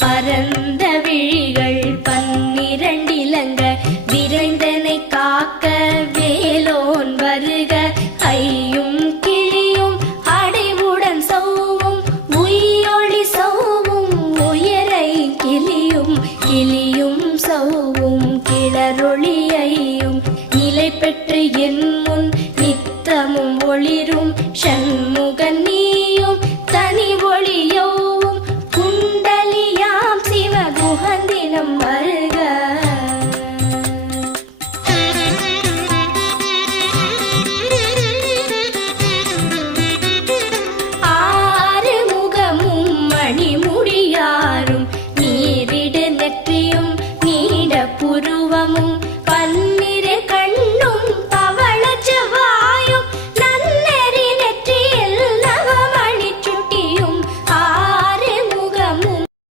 பரந்த விழிகள் 12 விரைந்தனை காக்க வேலோன் வருக. ஐயும் கிளியும் அடைவுடன் சௌவும் உயிரொளி சௌவும் உயரை கிளியும் கிளியும் சௌவும் கிளரொளியையும் நிலை பெற்று என் முன் நித்தமும் ஒளிரும் சண்முகன் நீயும் தனி ஒளியோவும் குண்டலியாம் சிவகுகந்தினம் வருக. ஆறு முகமும் மணிமுடியாரும் நீரிடு நெற்றியும் நீட புருவமும்